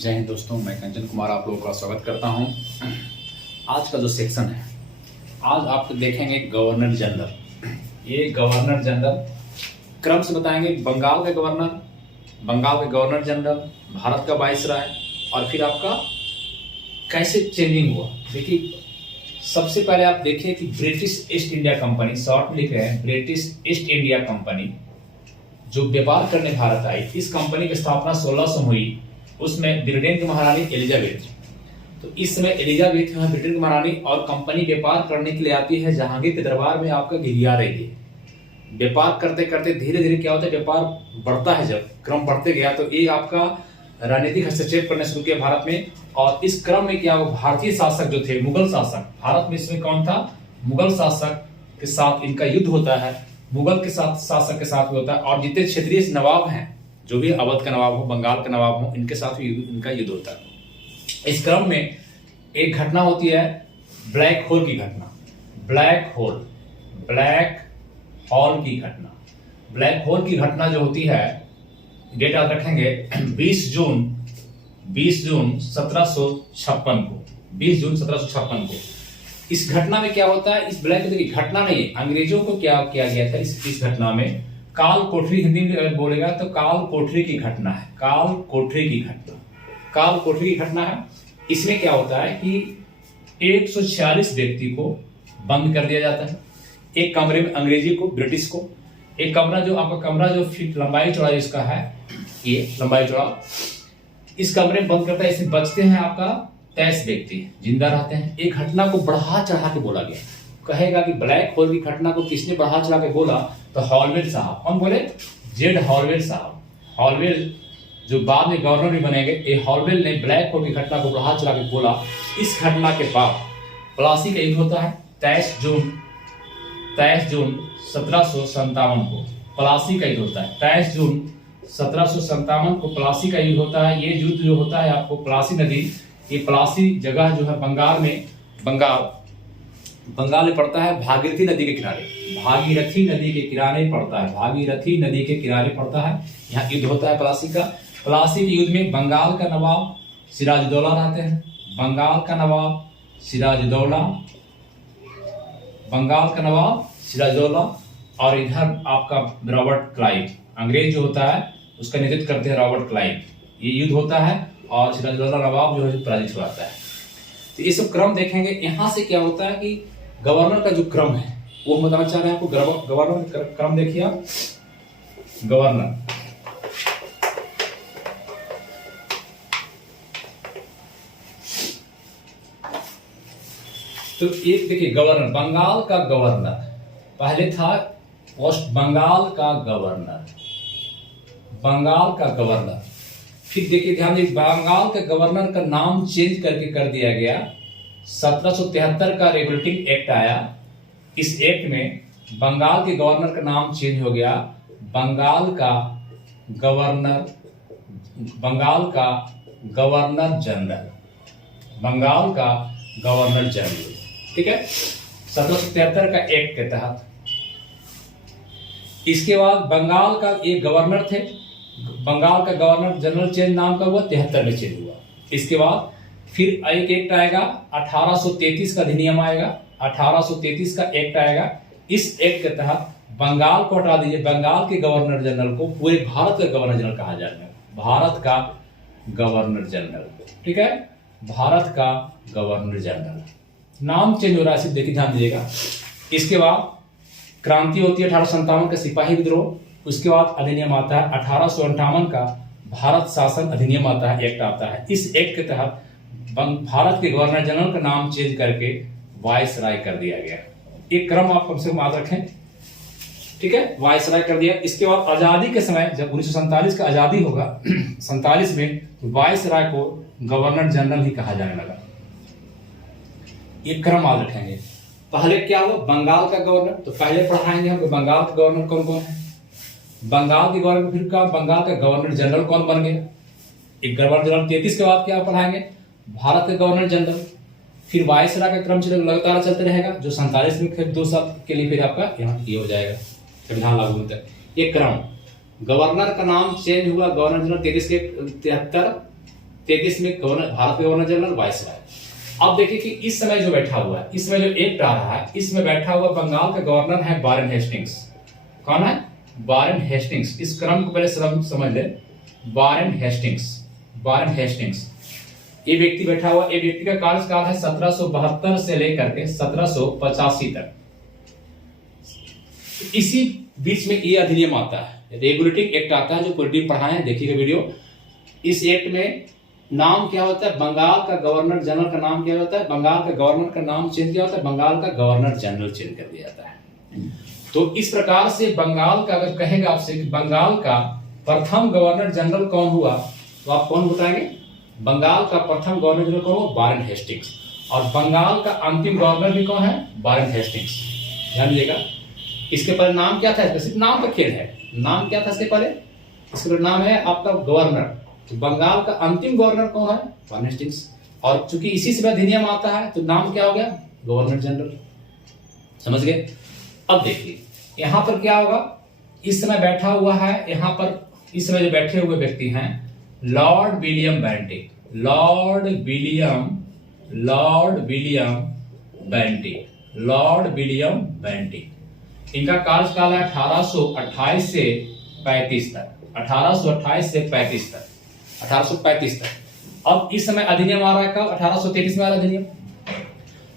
जय हिंद दोस्तों, मैं कंचन कुमार आप लोगों का स्वागत करता हूं। आज का जो सेक्शन है, आज आप देखेंगे गवर्नर जनरल। ये गवर्नर जनरल क्रम से बताएंगे। बंगाल का गवर्नर जनरल, भारत का वाइसराय, और फिर आपका कैसे चेंजिंग हुआ। देखिए, सबसे पहले आप देखिए कि British east India company, short में लिख रहे हैं ब्रिटिश ईस्ट इंडिया कंपनी, जो व्यापार करने भारत आई। इस कंपनी की स्थापना 1600 हुई। उसमें ब्रिटेन की महारानी एलिजाबेथ, तो इस समय एलिजाबेथ है ब्रिटेन की महारानी, और कंपनी व्यापार करने के लिए आती है जहांगीर के दरबार में। आपका घिरिया रही है। व्यापार करते करते धीरे धीरे क्या होता है, व्यापार बढ़ता है। जब क्रम बढ़ते गया तो ये आपका राजनीतिक हस्तक्षेप करने शुरू किया भारत में। और इस क्रम में क्या हुआ, भारतीय शासक जो थे, मुगल शासक, भारत में इसमें कौन था, मुगल शासक के साथ इनका युद्ध होता है। मुगल के साथ शासक के साथ होता है, और जितने क्षेत्रीय नवाब हैं, जो भी अवध का नवाब हो, बंगाल का नवाब हो, इनके साथ भी इनका युद्ध होता है। इस क्रम में एक घटना होती है, ब्लैक होल की घटना। ब्लैक होल की घटना। ब्लैक होल की घटना जो होती है, डेट याद रखेंगे, 20 जून 1756 को। 20 जून 1756 को इस घटना में क्या होता है, इस ब्लैक होल की घटना नहीं है, अंग्रेजों को क्या किया गया था इस घटना में, काल कोठरी, हिंदी में अगर बोलेगा तो काल कोठरी की घटना है। काल कोठरी की घटना है। इसमें क्या होता है कि 146 व्यक्ति को बंद कर दिया जाता है एक कमरे में, अंग्रेजी को, ब्रिटिश को। एक कमरा जो आपका कमरा जो फीट लंबाई चौड़ा इसका है, ये लंबाई चौड़ा, इस कमरे में बंद करता है। इसमें बचते हैं आपका 23 व्यक्ति जिंदा रहते हैं। एक घटना को बढ़ा चढ़ा के बोला गया। कहेगा कि ब्लैक होल की घटना को किसने बढ़ा चढ़ा के बोला, तो हॉलवेल साहब। कौन बोले, जेड हॉलवेल साहब। हॉलवेल जो बाद में गवर्नर भी बनेंगे, ये हॉलवेल ने ब्लैक होल की घटना को बढ़ा चढ़ा के बोला। इस घटना के बाद प्लासी का युद्ध होता है 23 जून 1757 को। प्लासी का युद्ध होता है 23 जून 1757 को प्लासी का युद्ध होता है। ये युद्ध जो होता है आपको प्लासी नदी, ये प्लासी जगह जो है बंगाल में पड़ता है, भागीरथी नदी के किनारे। भागीरथी नदी के किनारे पड़ता है। यहाँ युद्ध होता है प्लासी का। प्लासी के युद्ध में बंगाल का नवाब सिराजुद्दौला रहते हैं। बंगाल का नवाब सिराजुद्दौला, और इधर आपका रॉबर्ट क्लाइव, अंग्रेज जो होता है उसका नेतृत्व करते हैं रॉबर्ट क्लाइव। ये युद्ध होता है और सिराजुद्दौला नवाब जो है पराजित हो जाता है। तो ये सब क्रम देखेंगे। यहाँ से क्या होता है कि गवर्नर का जो क्रम है वो हम बताना चाह रहे हैं आपको। गवर्नर का क्रम देखिए आप। गवर्नर, तो एक देखिए, गवर्नर, बंगाल का गवर्नर पहले था पोस्ट, बंगाल का गवर्नर। फिर देखिए, ध्यान दीजिए, बंगाल के गवर्नर का नाम चेंज करके कर दिया गया। 1773 का रेगुलेटिंग एक्ट आया। इस एक्ट में बंगाल के गवर्नर का नाम चेंज हो गया, बंगाल का गवर्नर जनरल। ठीक है, 1773 का एक्ट के तहत। इसके बाद बंगाल का एक गवर्नर थे, बंगाल का गवर्नर जनरल चेंज नाम का हुआ, 73 में चेंज हुआ। इसके बाद फिर एक एक्ट आएगा, 1833 का अधिनियम आएगा, 1833 का एक्ट आएगा। इस एक्ट के तहत बंगाल को हटा दीजिए, बंगाल के गवर्नर जनरल को पूरे भारत का गवर्नर जनरल कहा जाएगा। भारत का गवर्नर जनरल, ठीक है, भारत का गवर्नर जनरल। नाम चेंज हो रहा है, देखिए ध्यान दीजिएगा। इसके बाद क्रांति होती है 1857 का सिपाही विद्रोह। उसके बाद अधिनियम आता है 1858 का भारत शासन अधिनियम आता है, एक्ट आता है। इस एक्ट के तहत भारत के गवर्नर जनरल का नाम चेंज करके वायसराय कर दिया गया। एक क्रम आप कम से कम याद रखें, ठीक है, वायसराय कर दिया। इसके बाद आजादी के समय, जब 1947 का आजादी होगा 47 में, तो वायसराय को गवर्नर जनरल ही कहा जाने लगा। एक क्रम याद रखेंगे। पहले क्या हुआ, बंगाल का गवर्नर, तो पहले पढ़ाएंगे हम बंगाल का गवर्नर कौन कौन है, बंगाल के गवर्नर, फिर का बंगाल का गवर्नर जनरल कौन बन गया। एक गवर्नर जनरल 33 के बाद क्या पढ़ाएंगे, भारत के गवर्नर जनरल। फिर वायसराय का क्रम लगातार चलते रहेगा, जो 47 में फिर 2 साल के लिए फिर आपका यहाँ ये हो जाएगा, संविधान लागू होता है। ये क्रम, गवर्नर का नाम चेंज हुआ, गवर्नर जनरल 33 के 33 में गवर्नर, भारत के गवर्नर जनरल वायसराय। अब देखिए कि इस समय जो बैठा हुआ है, इसमें जो एक्ट आ रहा है, इसमें बैठा हुआ बंगाल का गवर्नर है वारेन हेस्टिंग्स। कौन है? Warren Hastings. इस क्रम को पहले समझ ले। वारेन हेस्टिंग्स, वारेन हेस्टिंग्स ये व्यक्ति बैठा हुआ, ये व्यक्ति का कार्यकाल है 1772 से लेकर के 1785 तक। इसी बीच में ये अधिनियम आता है, रेगुलेटिंग एक्ट आता है, जो पॉलिटिक पढ़ाए हैं, देखिएगा वीडियो। इस एक्ट में नाम क्या होता है? बंगाल का गवर्नर जनरल का नाम क्या होता है? बंगाल का गवर्नर का नाम चेंज किया होता है, बंगाल का गवर्नर जनरल चेंज कर दिया जाता है। तो इस प्रकार से बंगाल का, अगर कहेगा आपसे कि बंगाल का प्रथम गवर्नर जनरल कौन हुआ, तो आप कौन बताएंगे? बंगाल का प्रथम गवर्नर जनरल कौन हुआ? Warren Hastings. और बंगाल का अंतिम गवर्नर भी कौन है? Warren Hastings. ध्यान दीजिएगा। इसके पहले नाम क्या था? इसका सिर्फ नाम का खेल है। नाम क्या था इसके पहले? इसके पहले नाम है आपका गवर्नर। तो बंगाल का अंतिम गवर्नर कौन है? Warren Hastings. और चूंकि इसी से अधिनियम आता है, तो नाम क्या हो गया? Governor general. समझ गए? अब देखिए यहां पर क्या होगा। इस समय बैठा हुआ है, यहां पर इस समय जो बैठे हुए व्यक्ति हैं Lord William Bentinck, Lord William Bentinck. इनका कार्यकाल है 1828 से 35 तक, 1828 से 35 तक, 1835 तक। अब इस समय अधिनियम आ रहा है कब? 1833 में आ रहा है अधिनियम।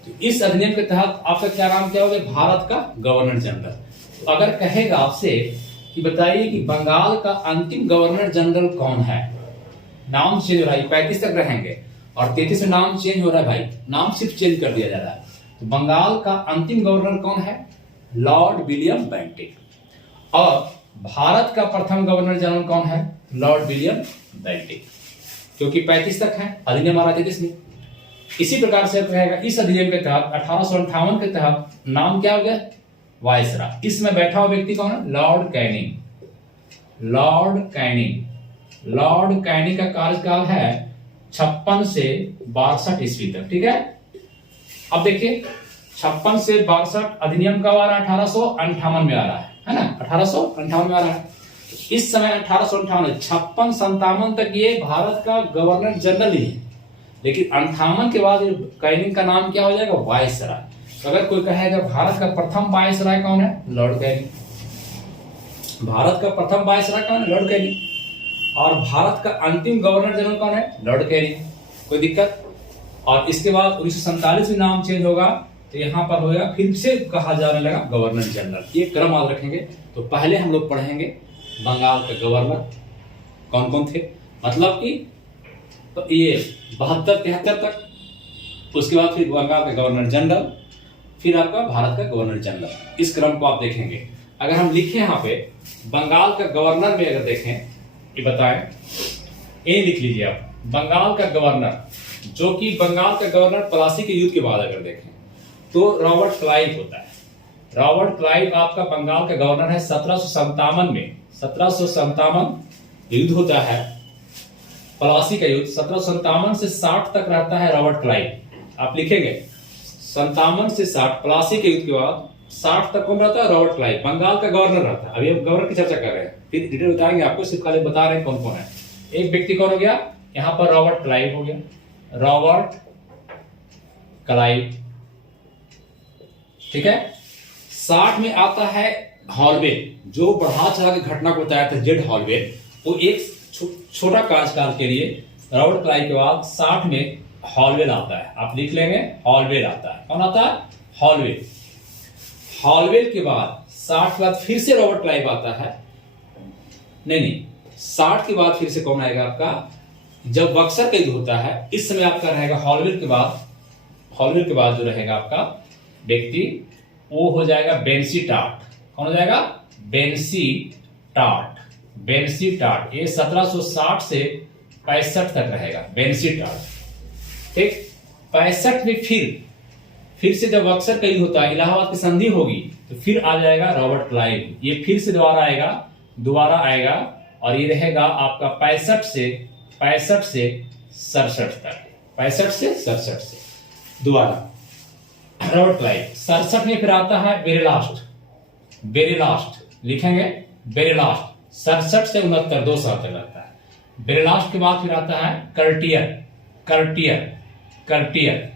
तो इस अधिनियम के तहत आपका क्या नाम क्या हो गया? भारत का गवर्नर जनरल। तो अगर कहेगा आपसे कि बताइए कि बंगाल का अंतिम गवर्नर जनरल कौन है, नाम चेंज हो रहा है, 35 तक रहेंगे और 33 में नाम चेंज हो रहा है भाई, नाम सिर्फ चेंज कर दिया जा रहा है। तो बंगाल का अंतिम गवर्नर कौन है? Lord William Bentinck. और भारत का प्रथम गवर्नर जनरल कौन है? Lord William Bentinck. क्योंकि 35 तक है, अधिनियम आ रहा 33 में। इसी प्रकार से रहेगा इस अधिनियम के तहत 1858 के तहत नाम क्या हो गया? वायसराय। इसमें बैठा हुआ व्यक्ति कौन है? Lord Canning. लॉर्ड कैनिंग का कार्यकाल है 56 से 62 ईस्वी तक। ठीक है। अब देखिए 56 से 62 अधिनियम कब आ रहा है? 1858 में आ रहा है ना? 1858 में आ रहा है। इस समय 1858 56-57 तक ये भारत का गवर्नर जनरल ही है, लेकिन 58 के बाद कैनिंग का नाम क्या हो जाएगा? वायसराय। तो अगर कोई कहेगा भारत का प्रथम वायसराय कौन है? Lord Canning. भारत का प्रथम वायसराय कौन है? Lord Canning. और भारत का अंतिम गवर्नर जनरल कौन है? Lord Canning. कोई दिक्कत? और इसके बाद 1947 में नाम चेंज होगा, तो यहाँ पर होगा फिर से कहा जाने लगा गवर्नर जनरल। ये क्रम याद रखेंगे। तो पहले हम लोग पढ़ेंगे बंगाल का गवर्नर कौन कौन थे, मतलब कि तो ये 72-73 तक, उसके बाद फिर बंगाल का गवर्नर जनरल, फिर आपका भारत का गवर्नर जनरल। इस क्रम को आप देखेंगे। अगर हम लिखें यहाँ पे बंगाल का गवर्नर में अगर देखें, ये बताएं, ये लिख लीजिए आप बंगाल का गवर्नर, जो कि बंगाल का गवर्नर प्लासी के युद्ध के बाद अगर देखें तो रॉबर्ट क्लाइव होता है। रॉबर्ट क्लाइव आपका बंगाल का गवर्नर है। 1757 में 1757 युद्ध होता है, प्लासी का युद्ध। 1757 से 60 तक रहता है रॉबर्ट क्लाइव। आप लिखेंगे 57 से 60 प्लासी के युद्ध के बाद 60 तक कौन रहता है? रॉबर्ट क्लाइव, बंगाल का गवर्नर रहता है। अभी हम गवर्नर की चर्चा कर रहे हैं, फिर डिटेल बताएंगे आपको, सिर्फ खाली बता रहे हैं कौन कौन है। एक व्यक्ति कौन हो गया यहाँ पर? रॉबर्ट क्लाइव हो गया, रॉबर्ट क्लाइव। ठीक है। 60 में आता है हॉलवेल, जो बढ़ा चढ़ा के घटना को बताया था, जेड हॉलवेल। वो एक छोटा कार्यकाल के लिए रॉबर्ट क्लाइव के बाद 60 में हॉलवेल आता है। आप लिख लेंगे हॉलवेल आता है। कौन आता है? हॉलवेल। हॉलवेल के बाद 60 के बाद फिर से रॉबर्ट क्लाइव आता है। नहीं, 60 के बाद फिर से कौन आएगा आपका? जब बक्सर का युद्ध होता है, इस समय आपका रहेगा हॉलवेल के बाद जो रहेगा आपका व्यक्ति, वो हो जाएगा बेंसी टाट। कौन हो जाएगा? बेंसी टाट। ये 1760 से 65 तक रहेगा बेंसी टाट। ठीक। 65 में फिर से जब बक्सर का युद्ध होता है, इलाहाबाद की संधि होगी, तो फिर आ जाएगा रॉबर्ट क्लाइव। ये फिर से दोबारा आएगा और ये रहेगा आपका 65 से 67 तक। 65 से 67 से दोबारा रॉबर्ट क्लाइव। 67 में फिर आता है वेरी लास्ट लिखेंगे वेरी लास्ट। 67 से 69 2 साल तक लगता है। बेरेलास्ट के बाद फिर आता है कर्टियर, कर्टियर, कर्टियर।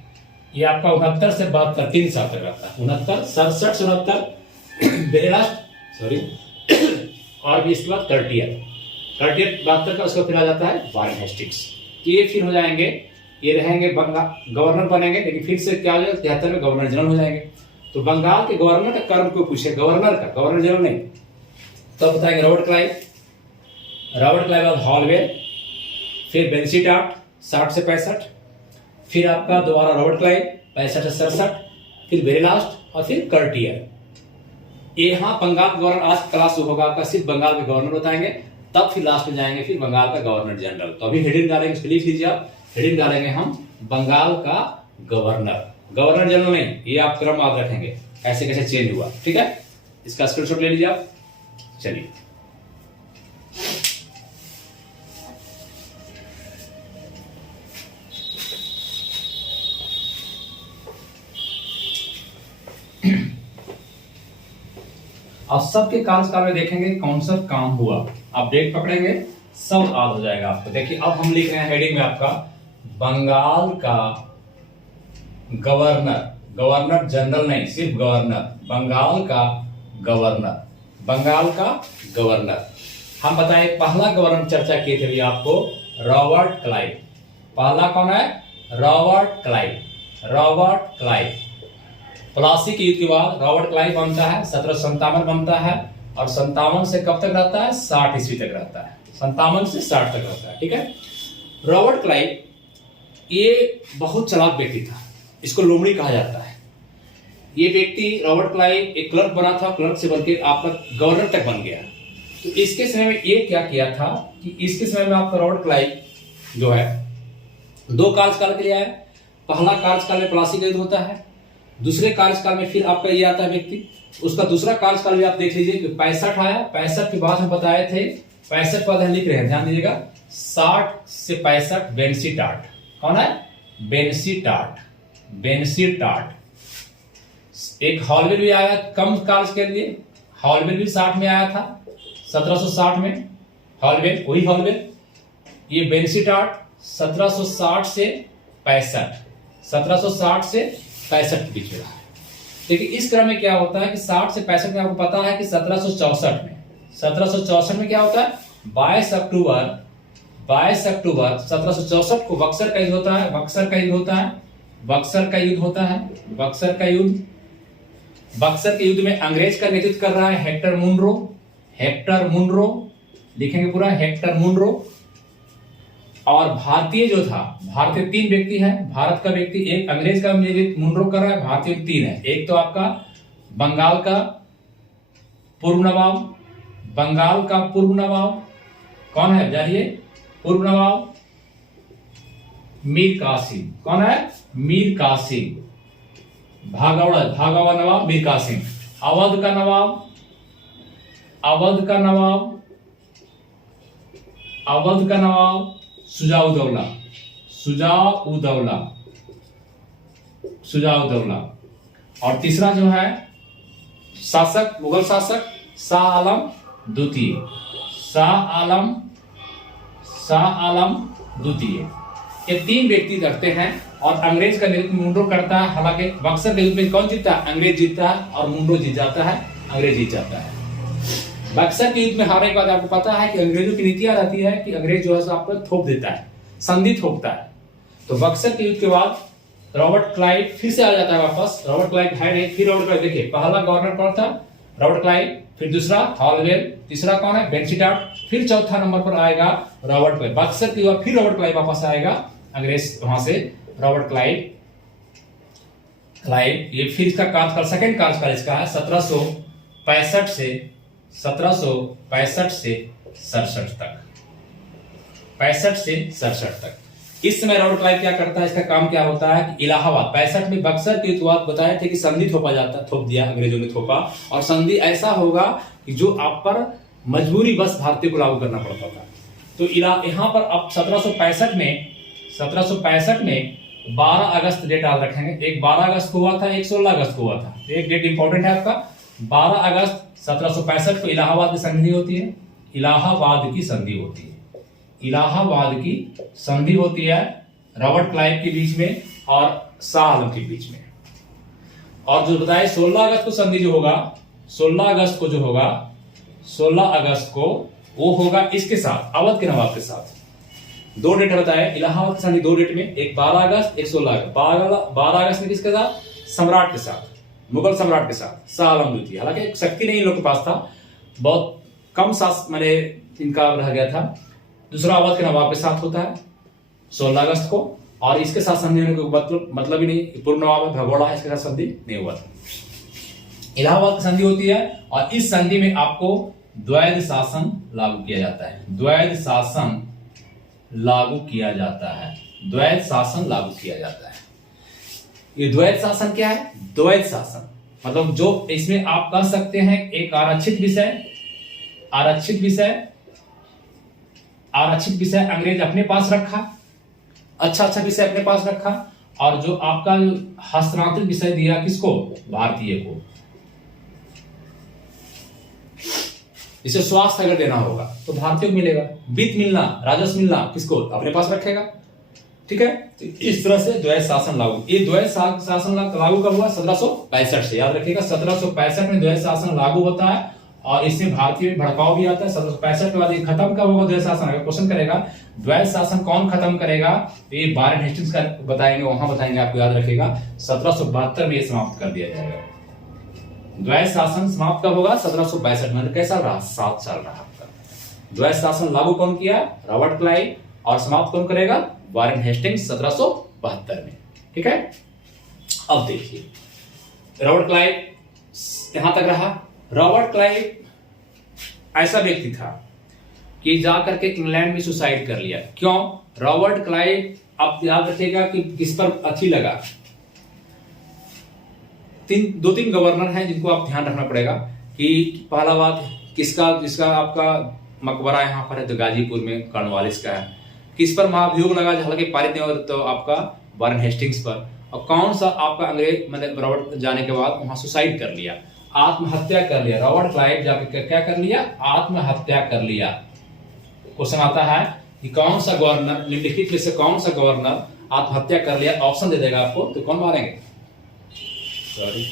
ये आपका 69 से 72 3 साल तक रहता है, 69, 67, 69 बेरेलास्ट, सॉरी और भी इसके बाद कर्टियर, कर्टियर 72 का, उसको फिर आ जाता है वारेन हेस्टिंग्स। तो ये फिर हो जाएंगे, ये रहेंगे गवर्नर बनेंगे, लेकिन फिर से क्या हो जाएगा 73 में गवर्नर जनरल हो जाएंगे। तो बंगाल के गवर्नर का कर्म क्यों पूछे, गवर्नर का, गवर्नर जनरल नहीं। तो बताएंगे रॉबर्ट क्लाइव, रॉबर्ट क्लाइव बाद हॉलवेल, फिर बेंसीटाट 60 से 65, फिर आपका दोबारा रॉबर्ट क्लाइव 65 से 67, फिर बेरेलास्ट और फिर कर्टियर। यहाँ बंगाल का गवर्नर, आज क्लास होगा आपका सिर्फ बंगाल के गवर्नर बताएंगे, तब फिर लास्ट में जाएंगे फिर बंगाल का गवर्नर जनरल। तो अभी हेडिंग डालेंगे, इसको लिख लीजिए आप, हेडिंग डालेंगे हम बंगाल का गवर्नर, गवर्नर जनरल नहीं, ये आप क्रम याद रखेंगे कैसे कैसे चेंज हुआ, ठीक है। इसका स्क्रीनशॉट ले लीजिए आप। चलिए अब सबके कार्यकाल में देखेंगे कौन सा काम हुआ, आप डेट पकड़ेंगे सब याद हो जाएगा आपको। देखिए अब हम लिख रहे हैं हेडिंग में आपका बंगाल का गवर्नर, गवर्नर जनरल नहीं, सिर्फ गवर्नर, बंगाल का गवर्नर, बंगाल का गवर्नर। हम बताएं पहला गवर्नर चर्चा किए थे आपको रॉबर्ट क्लाइव। पहला कौन है, Robert Clive, Robert Clive. Plassey के युद्ध के बाद रॉबर्ट क्लाइव बनता है, 1757 बनता है, और 57 से कब तक रहता है, 60 ईस्वी तक रहता है, 57 से 60 तक रहता है, ठीक है। रॉबर्ट क्लाइव ये बहुत चालाक व्यक्ति था, इसको लोमड़ी कहा जाता है। ये व्यक्ति रॉबर्ट क्लाइव एक क्लर्क बना था, क्लर्क से बनकर आपका गवर्नर तक बन गया। तो इसके समय में ये क्या किया था कि इसके समय में आपका रॉबर्ट क्लाइव जो है 2 कार्यकाल के लिए आया। पहला कार्यकाल में प्लासी का युद्ध होता है, दूसरे कार्यकाल में फिर आपका ये आता है व्यक्ति, उसका दूसरा कार्यकाल भी आप देख लीजिए कि 65 आया। 65 के बाद हम बताए थे, 65 के बाद हम लिख रहे हैं, ध्यान दीजिएगा, 60 से 65 बेंसीटाट। कौन है, बेंसीटाट, बेंसीटाट। एक हॉलवेल भी आया कम काल के लिए, हॉलवेल भी 60 में आया था, 1760 में हॉलवेल, वही हॉलवेल। ये बेंसीटाट 1760 से 65, 1760 से 65 के बीच में रहा है। देखिए इस क्रम में क्या होता है कि 60 से 65 में आपको पता है कि 1764 में क्या होता है, 22 अक्टूबर 1764 को बक्सर का युद्ध होता है, बक्सर का युद्ध होता है, बक्सर का युद्ध होता है, बक्सर का युद्ध। बक्सर के युद्ध में अंग्रेज का नेतृत्व कर रहा है हेक्टर मुनरो, हेक्टर मुनरो लिखेंगे पूरा, हेक्टर मुनरो। और भारतीय जो था, भारतीय 3 व्यक्ति हैं, भारत का व्यक्ति एक, अंग्रेज का नेतृत्व मुनरो कर रहा है, भारतीय 3 है। एक तो आपका बंगाल का पूर्व नवाब, बंगाल का पूर्व नवाब कौन है, जानिए, पूर्व नवाब मीर कासिम। कौन है, मीर कासिम। भागौड़ा नवाब मीर कासिम। अवध का नवाब, अवध का नवाब, अवध का नवाब सुजाउदौला, सुजाउदौला, सुजाउदौला। और तीसरा जो है शासक, मुगल शासक शाह आलम द्वितीय, शाह आलम, शाह आलम द्वितीय। ये 3 व्यक्ति रखते हैं और अंग्रेज का नेतृत्व मुनरो करता है। हालांकि बक्सर के युद्ध में कौन जीतता है, अंग्रेज जीतता है, और मुनरो जीत जाता है, अंग्रेज जीत जाता है। बक्सर के युद्ध में हारने के बाद आपको पता है कि अंग्रेजों की नीतियां रहती है कि अंग्रेज जो है आपको थोप देता है, संधि थोपता है। तो बक्सर के युद्ध के बाद रॉबर्ट क्लाइव फिर से आ जाता है वापस। रॉबर्ट क्लाइव है नहीं, फिर रॉबर्ट क्लाइव, देखिए पहला गवर्नर कौन था, रॉबर्ट क्लाइव, फिर दूसरा हॉलवेल, तीसरा कौन है, बेंसीटाट, फिर चौथा नंबर पर आएगा रॉबर्ट क्लाइव। बक्सर के बाद फिर रॉबर्ट क्लाइव वापस आएगा, अंग्रेज वहां से रॉबर्ट क्लाइव, क्लाइव। ये फिर इसका कार्यकाल, सेकंड कार्यकाल इसका है 1765 से 1765 से 67 तक, 65 से 67 तक। इस समय रॉबर्ट क्लाइव क्या करता है, इसका काम क्या होता है कि इलाहाबाद 65 में बक्सर के युद्ध बताए थे कि संधि थोपा जाता, थोप दिया, अंग्रेजों ने थोपा। और संधि ऐसा होगा कि जो आप पर मजबूरी बस भारतीय को लागू करना पड़ता था। तो यहाँ पर अब 1765 में 12 अगस्त डेट याद रखेंगे, एक 12 अगस्त को हुआ था, एक 16 अगस्त को हुआ था। एक डेट इंपॉर्टेंट है आपका, 12 अगस्त 1765 को इलाहाबाद की संधि होती है, इलाहाबाद की संधि होती है, इलाहाबाद की संधि होती है रॉबर्ट क्लाइव के बीच में और शाह आलम के बीच में। और जो बताए 16 अगस्त को संधि जो होगा, 16 अगस्त को जो होगा, 16 अगस्त को वो होगा इसके साथ, अवध के नवाब के साथ। दो डेट बताए इलाहाबाद की संधि, दो डेट में, एक 12 अगस्त, एक 16 अगस्त। 12 अगस्त में किसके साथ? सम्राट के साथ, मुगल सम्राट के साथ, शाह आलम द्वितीय। हालांकि शक्ति नहीं इन लोग के पास था, बहुत कम मैंने इनका रह गया था। दूसरा अवध के नवाब के साथ होता है 16 अगस्त को, और इसके साथ संधि होने का मतलब ही नहीं, पूर्व नवाब भगोड़ा है, इसके साथ संधि नहीं हुआ था। इलाहाबाद की संधि होती है और इस संधि में आपको द्वैध शासन लागू किया जाता है। द्वैध शासन लागू किया जाता है, द्वैध शासन लागू किया जाता है। ये द्वैध शासन क्या है? द्वैध शासन मतलब जो इसमें आप कह सकते हैं एक आरक्षित विषय, आरक्षित विषय अंग्रेज अपने पास रखा, अच्छा विषय अपने पास रखा, और जो आपका हस्तांतरित विषय दिया किसको? भारतीय को। इसे स्वास्थ्य अगर देना होगा तो भारतीय को मिलेगा, वित्त मिलना, राजस्व मिलना किसको? अपने पास रखेगा। ठीक है, तो इस तरह से द्वैध शासन लागू। ये द्वैध शासन लागू कब हुआ? 1765 से। याद रखिएगा 1765 में द्वैध शासन लागू होता है और इसमें भारतीय भड़काव भी आता है। 1765 के बाद ये खत्म कब होगा द्वैध शासन? अगर क्वेश्चन करेगा द्वैध शासन कौन खत्म करेगा, तो ये वारेन हेस्टिंग्स का बताएंगे, वहां बताएंगे, आपको याद रखिएगा 1772 में ये समाप्त कर दिया जाएगा। द्वैध शासन समाप्त कब होगा? 1762 में। कैसा रहा? 7 साल रहा आपका। द्वैध शासन लागू कौन किया? Robert Clive. और समाप्त कौन करेगा? वारेन हेस्टिंग्स 1772 में। ठीक है, अब देखिए रॉबर्ट क्लाइव यहां तक रहा। रॉबर्ट क्लाइव ऐसा व्यक्ति था कि जाकर के इंग्लैंड में सुसाइड कर लिया। क्यों? रॉबर्ट क्लाइव, आप याद रखिएगा कि किस पर अच्छी लगा। दो तीन गवर्नर हैं जिनको आप ध्यान रखना पड़ेगा कि पहला बात जिसका आपका मकबरा यहाँ पर है तो गाजीपुर में, कॉर्नवालिस का है। किस पर महाभियोग लगा? हालांकि पारित नहीं हो तो आपका वारेन हेस्टिंग्स पर। और कौन सा आपका अंग्रेज मतलब रॉबर्ट जाने के बाद वहां सुसाइड कर लिया, आत्महत्या कर लिया। रॉबर्ट क्लाइव जाके क्या कर लिया? आत्महत्या कर लिया। क्वेश्चन आता है कि कौन सा गवर्नर, निम्नलिखित में से कौन सा गवर्नर आत्महत्या कर लिया? ऑप्शन दे देगा आपको, तो कौन मारेंगे? सॉरी,